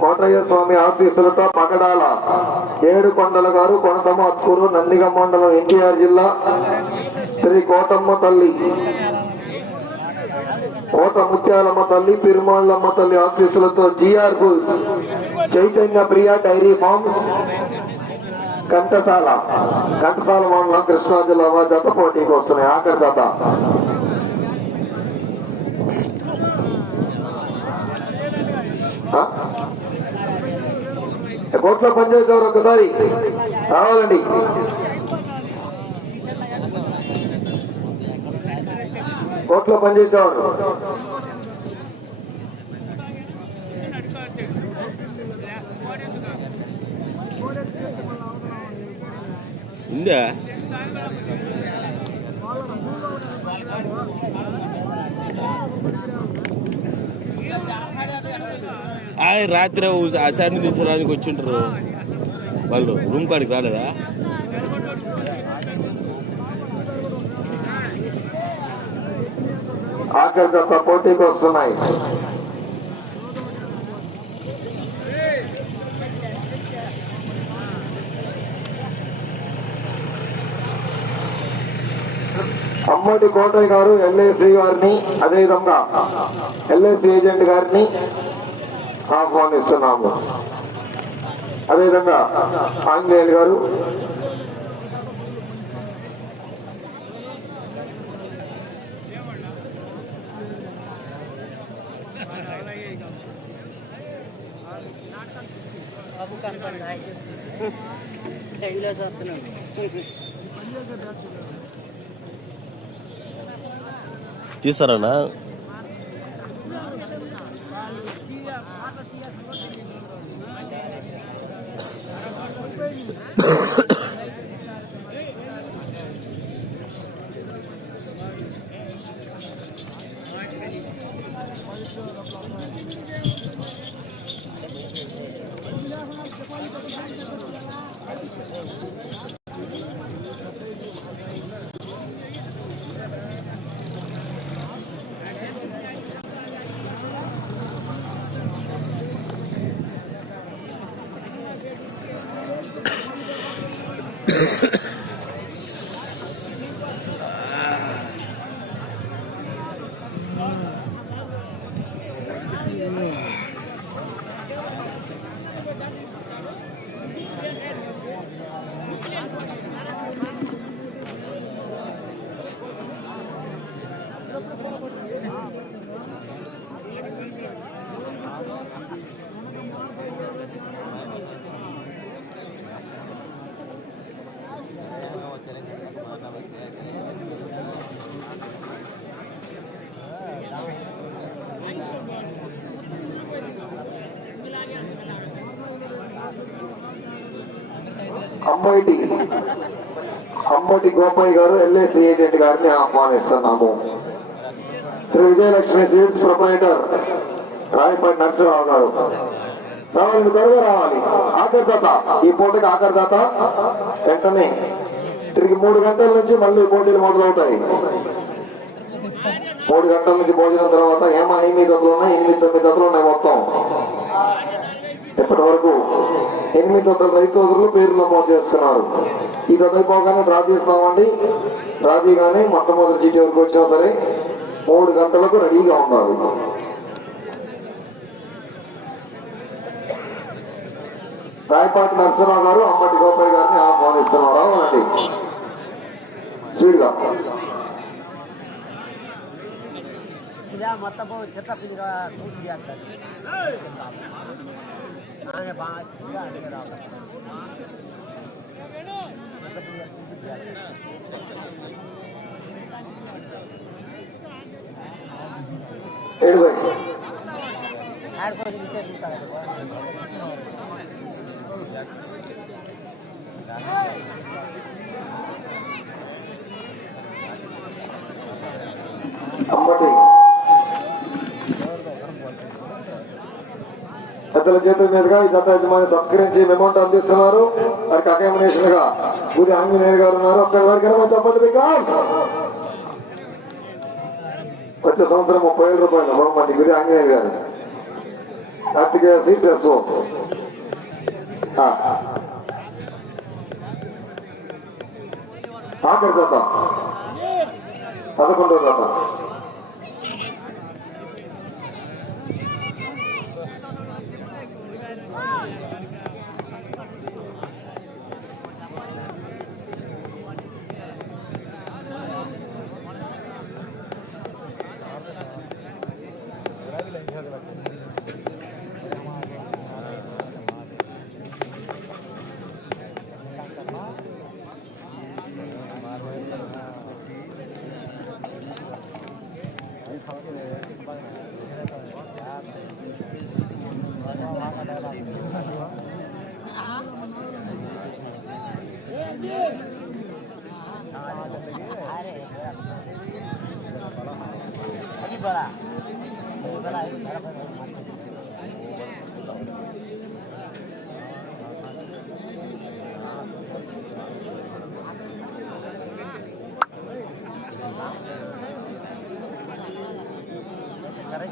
కోటయ్య స్వామి ఆశీస్సులతో పగడాల ఏడుకొండల గారు కొనతమ్మ అత్తూరు నందిగ మండలం ఎన్టీఆర్ జిల్లా శ్రీ కోటమ్మ తల్లి కోట ముత్యాలమ్మ తల్లి పిరుమాళ్ళమ్మ తల్లి ఆశీస్సులతో GR Bulls Chaitanya Priya dairy farms Kantasala Kantasala మండలం కృష్ణా జిల్లా జత పోటీకి వస్తున్నాయి. ఆఖరి జత. కోర్టులో పనిచేసేవారు ఒకసారి రావాలండి కోర్టులో పనిచేసేవారు ఉందా ఆ రాత్రి అసాన్ని దించడానికి వచ్చింటారు వాళ్ళు రూమ్ కాడికి రాలేదా? ఆఖరి పోటీకి వస్తున్నాయి. అమ్మటి కోటయ్య గారు ఎల్ఐసి గారిని అదేవిధంగా ఎల్ఐసి ఏజెంట్ గారిని ఆహ్వానిస్తున్నాము అదేవిధంగా ఆంజనేయులు గారు బాబు Yeah. అమ్మటి అమ్మటి గోపయ్య గారు ఎల్ఐసి ఏజెంట్ గారిని ఆహ్వానిస్తున్నాము. శ్రీ విజయలక్ష్మి సీడ్స్ ప్రొపరేటర్ రాయపాటి నరసింహరావు గారు. రావాలి త్వరగా రావాలి. ఆఖరిదాత ఈ పోటీకి ఆఖరిదాత వెంటనే తిరిగి మూడు గంటల నుంచి మళ్ళీ పోటీలు మొదలవుతాయి. మూడు గంటల నుంచి భోజనం తర్వాత ఏమా ఎనిమిది గంటలు ఉన్నాయి ఎనిమిది తొమ్మిది గంటలు ఉన్నాయి మొత్తం. ఇప్పటి వరకు ఎనిమిది వందల రైతులు పేరు నమోదు చేస్తున్నారు. ఈ చదివిపోగానే డ్రా చేస్తామండి. డ్రా చేయగానే మొట్టమొదటి చీటి వరకు వచ్చినా సరే మూడు గంటలకు రెడీగా ఉండాలి. రాయపాటి నరసింహరావు గారు అమ్మటి గోపాయ్ గారిని ఆహ్వానిస్తున్నారు. అవునండి స్పీడ్గా ఇలా మొత్తం చెత్త ఏడు పెద్దల మీదుగా ఈ జత యజమాని సత్కరించి మెమౌంట్ అందిస్తున్నారు. వారికి అకామినేషన్గా గుడి ఆంజనేయ గారు ఉన్నారు. ఒక్కరి వరకు చెప్పండి బికాస్ వచ్చే సంవత్సరం ముప్పై వేల రూపాయలు బహుమతి గురి ఆంజనేయ గారు. కార్తికేయ సీట్స్. ఎస్ఓ ఆఖరి జత. పదకొండవ జత.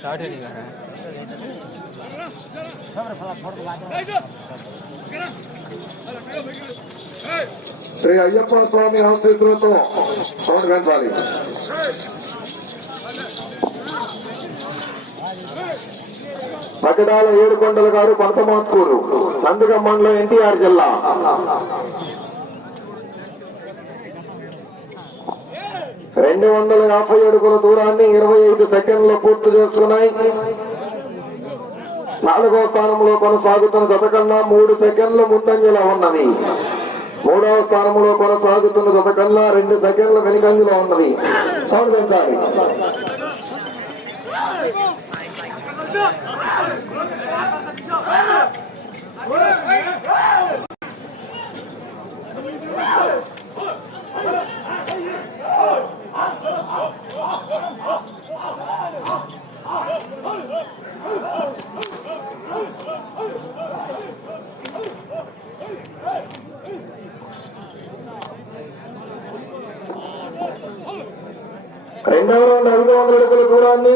ले स्टार्ट ही नहीं कर रहा है खबर फला फोड़ के बाद శ్రీ అయ్యప్ప స్వామి ఆశీస్సులతో సౌండ్ పెంచాలి పగడాల ఏడుకొండల గారు పంతమాత్కూరు నందిగం మండలం ఎన్టీఆర్ జిల్లా రెండు వందల యాభై అడుగుల దూరాన్ని ఇరవై ఐదు సెకండ్లు పూర్తి చేసుకున్నాయి. నాలుగవ స్థానంలో కొనసాగుతున్న జతకన్నా మూడు సెకండ్లు ముందంజలో ఉన్నది. మూడవ స్థానంలో కొనసాగుతున్న జతకన్నా రెండు సెకండ్ల వెనుకంజలో ఉన్నది. సౌండ్ పెంచాలి. రెండవ రౌండ్ ఐదు వందల అడుగుల దూరాన్ని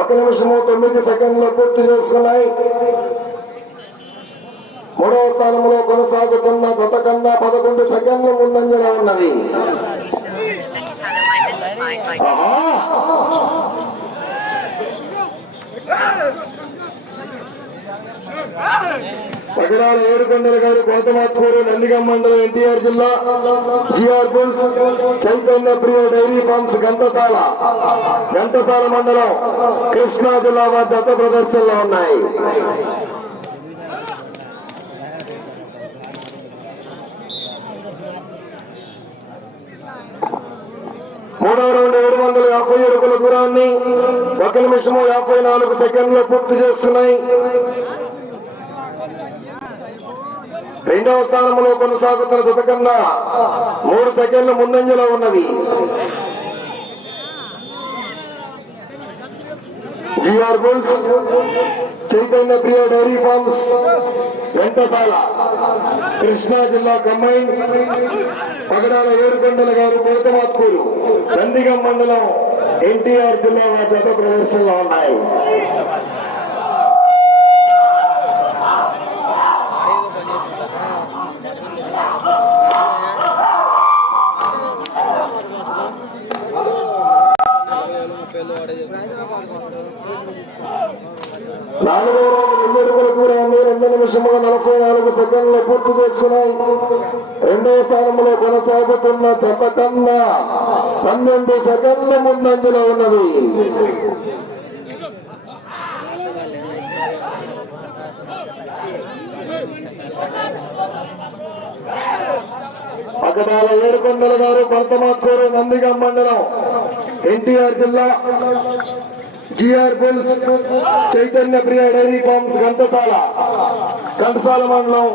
ఒక నిమిషము తొమ్మిది సెకండ్లు పూర్తి చేసుకున్నాయి. మూడవ స్థానంలో కొనసాగుతున్న గత కన్నా పదకొండు సెకండ్లు ముందంజలో ఉన్నది! పగడాల ఏడుకొండల గారు కోతమాత్కూరు నందిగం మండలం ఎన్టీఆర్ జిల్లా GR Bulls Chaitanya Priya dairy farms Ghantasala Ghantasala మండలం కృష్ణా జిల్లా వద్ద దత్త ప్రదర్శనలో ఉన్నాయి. మూడో రౌండ్ ఏడు వందల యాభై అడుగుల దూరాన్ని ఒక నిమిషము యాభై నాలుగు సెకండ్లు పూర్తి చేస్తున్నాయి. రెండవ స్థానంలో కొనసాగుతున్న జత మూడు సెకండ్లు ముందంజలో ఉన్నది GR Bulls Chaitanya Priya dairy farms Ghantasala Krishna జిల్లా కమ్మైన్ పగడాల ఏడుకొండల గారు కోతమాత్కూరు నందిగం మండలం ఎన్టీఆర్ జిల్లా వారి జత ప్రదర్శనలో ఉన్నాయి. నాలుగో రోజు వెయ్యి దూరాన్ని రెండు నిమిషముల నలభై నాలుగు సెకండ్లు పూర్తి చేసుకున్నాయి. రెండవ స్థానంలో కొనసాగుతున్న జత కన్నా పన్నెండు సెకండ్ల ముందంజలో ఉన్నది. పక్కనాల ఏడుకొండల గారు భరతమాత్కూరు నందిగా మండలం ఎన్టీఆర్ జిల్లా GR Bulls Chaitanya Priya dairy farms Ghantasala. Ghantasala మండలం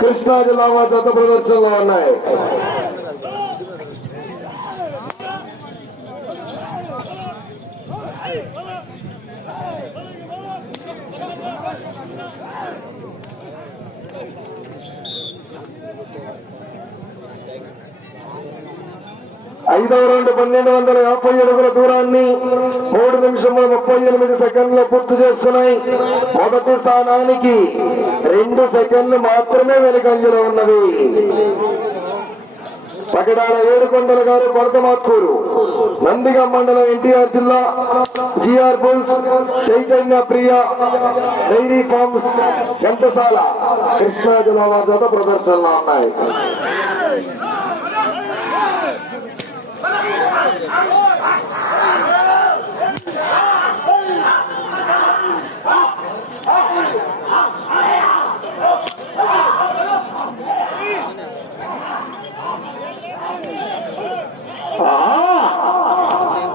కృష్ణా జిల్లా వారి దత్త ప్రదర్శనలో ఉన్నాయి. ఐదవ రౌండ్ పన్నెండు వందల యాభై అడుగుల దూరాన్ని మూడు నిమిషముల ముప్పై ఎనిమిది సెకండ్లు పూర్తి చేస్తున్నాయి. మొదటి స్థానానికి రెండు సెకండ్లు మాత్రమే వెనుకంజలో ఉన్నవి. పగడాల ఏడుకొండల గారు కొరతమాత్కూరు నందిగా మండలం ఎన్టీఆర్ జిల్లా GR Bulls Chaitanya Priya dairy farms Ghantasala Krishna జిల్లా వారి జత ప్రదర్శనలో ఉన్నాయి.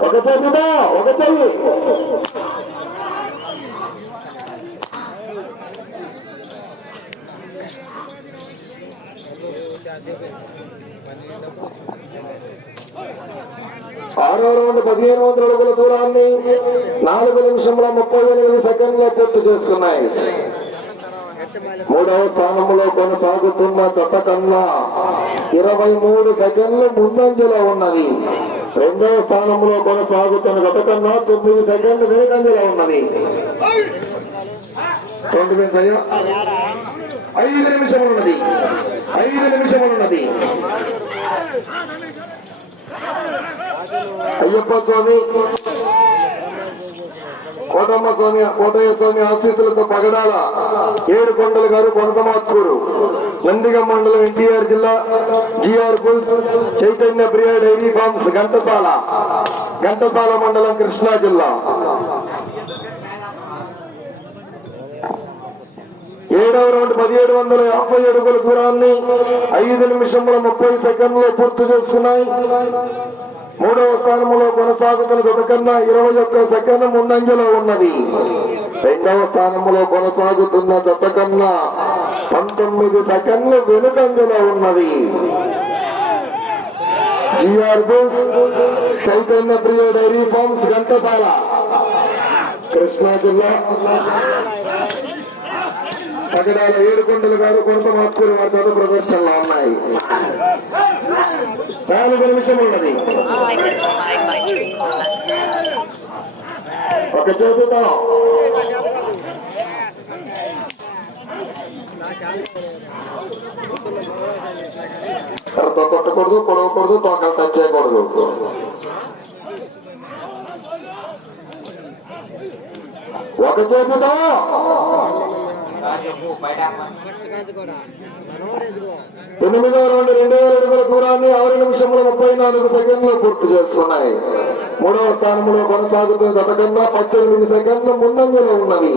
ఒక చెయ్యి ఒక చెయ్యి. ఆరో రౌండ్ పదిహేను వందల అడుగుల దూరాన్ని నాలుగు నిమిషంలో ముప్పై ఎనిమిది సెకండ్లో పూర్తి చేసుకున్నాయి. మూడవ స్థానంలో కొనసాగుతున్న జత కన్నా ఇరవై మూడు సెకండ్లు ముందంజలో ఉన్నది. రెండవ స్థానంలో కొనసాగుతున్న గత కన్నా తొమ్మిది సెకండ్లు వేగంజలో ఉన్నది. ఐదు నిమిషములు ఉన్నది ఐదు నిమిషములు ఉన్నది అయ్యప్ప స్వామి. కోటమ్మ స్వామి కోటయ్య స్వామి ఆశీస్సులతో పగడాల ఏడు కొండల గారు కొనతమాత్కూరు నందిగం మండలం ఎన్టీఆర్ జిల్లా GR Bulls Chaitanya Priya dairy farms Ghantasala Ghantasala మండలం కృష్ణా జిల్లా. ఏడవ రౌండ్ పదిహేడు వందల యాభై అడుగుల దూరాన్ని ఐదు నిమిషంలో ముప్పై సెకండ్లు పూర్తి చేసుకున్నాయి. మూడవ స్థానంలో కొనసాగుతున్న జత కన్నా ఇరవై ఒక్క సెకండ్ ముందంజలో ఉన్నది. రెండవ స్థానంలో కొనసాగుతున్న జత కన్నా పంతొమ్మిది సెకండ్లు వెనుకంజలో ఉన్నది. GR Bulls Chaitanya Priya dairy farms Ghantasala Krishna జిల్లా పగడాల ఏడుకొండలు గారు కొంత మార్పులు వారి ప్రదర్శనలు ఉన్నాయి. నాలుగు నిమిషం ఉన్నది. ఒక చూపుతాం కొట్టకూడదు పొడవకూడదు తోకలు టచ్ చేయకూడదు. ఒక చేతితో ఎనిమిదో రెండు రెండు వేల ఎనిమిది దూరాన్ని ఆరు నిమిషముల ముప్పై నాలుగు సెకండ్లు పూర్తి చేస్తున్నాయి. మూడవ స్థానంలో కొనసాగుతున్న జత పద్దెనిమిది సెకండ్లు ముందంజలో ఉన్నవి.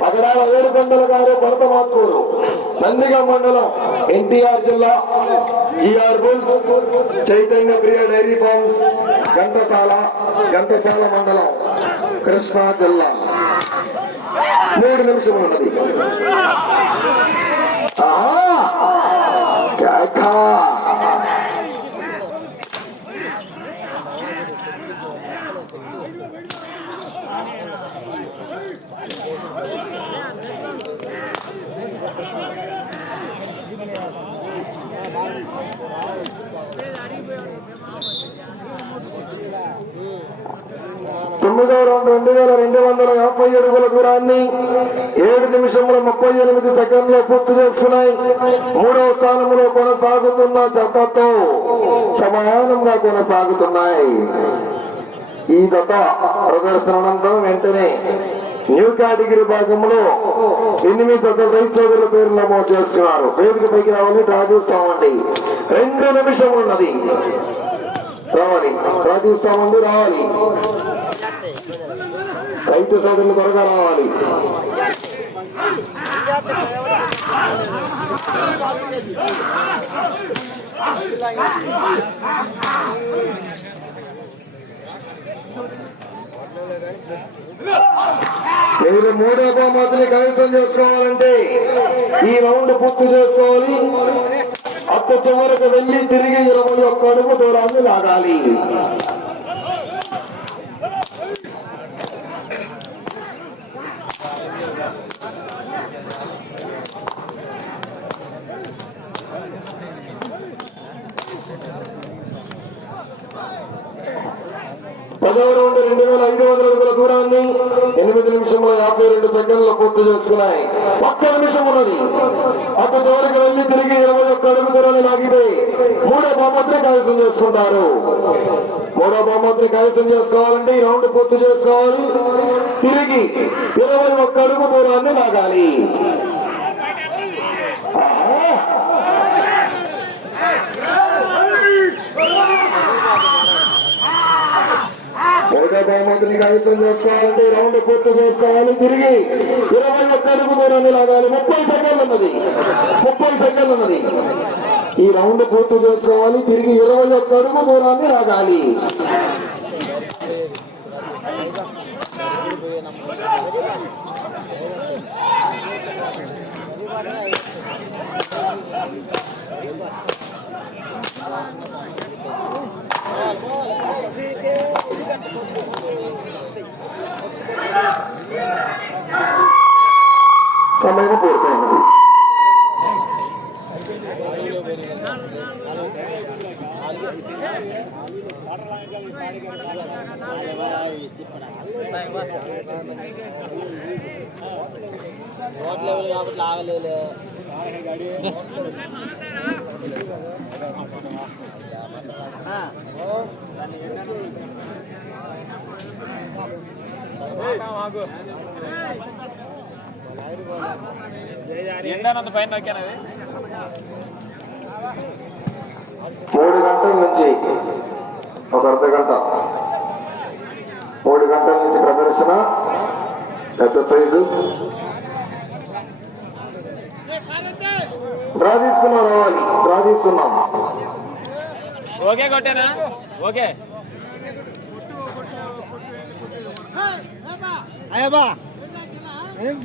పగడాల ఏడుకొండల గారు కొరతమాత్కూరు నందిగా మండలం ఎన్టీఆర్ జిల్లా GR Bulls Chaitanya Priya dairy farms Ghantasala Ghantasala మండలం కృష్ణా జిల్లా. మూడు నిమిషం ఉన్నది. ఆహా! కేక! తొమ్మిదవ రౌండ్ రెండు వేల రెండు వందల యాభై అడుగుల దూరాన్ని ఏడు నిమిషముల ముప్పై ఎనిమిది సెకండ్లో పూర్తి చేస్తున్నాయి. మూడవ స్థానంలో కొనసాగుతున్న జతతో సమానంగా కొనసాగుతున్నాయి. ఈ జత ప్రదర్శన అనంతరం వెంటనే న్యూ కేటగిరీ భాగంలో ఎనిమిది జత రైతుల పేరు నమోదు చేస్తున్నారు. పేరుకి పైకి రావాలి రాజీవ్ స్వామి రెండు నిమిషం ఉన్నది రావాలి. రాజీవ్ స్వామి రావాలి. రైతు సోదరులు త్వరగా రావాలి. మీరు మూడో బహుమతిని కనీసం చేసుకోవాలంటే ఈ రౌండ్ పూర్తి చేసుకోవాలి. అత్త చివరకు వెళ్ళి తిరిగి ఇరవై ఒక్క అడుగు దూరాన్ని లాగాలి. రెండు వేల ఐదు వందల అడుగుల దూరాన్ని ఎనిమిది నిమిషముల యాభై రెండు సెకండ్లు పూర్తి చేసుకున్నాయి. ఒక్క నిమిషం ఉన్నది. అటు చివరికి వెళ్ళి తిరిగి ఇరవై ఒక్క అడుగు దూరాన్ని లాగితే మూడో బహుమతిని కైవసం చేసుకుంటారు. మూడో బహుమతిని కైవసం చేసుకోవాలంటే ఈ రౌండ్ పూర్తి చేసుకోవాలి. తిరిగి ఇరవై ఒక్క అడుగు దూరాన్ని లాగాలి. మూడో బహుమతిని కైవసం చేసుకోవాలంటే రౌండ్ పూర్తి చేసుకోవాలి తిరిగి ఇరవై ఒక్క అడుగు దూరాన్ని లాగాలి ముప్పై సెకండ్లు ఉన్నది ముప్పై సెకండ్లు ఉన్నది ఈ రౌండ్ పూర్తి చేసుకోవాలి తిరిగి ఇరవై ఒక్క అడుగు దూరాన్ని లాగాలి ఎండనంత పైన నొక్కానది మూడు గంటల నుంచి ఒక అర్ధ గంట. మూడు గంటల నుంచి ప్రదర్శన పెద్ద సైజు. డ్రా తీసుకున్నాం రావాలి డ్రా తీసుకున్నాం ఓకే కొట్టానా? ఓకే. అయ్యా బా ఏం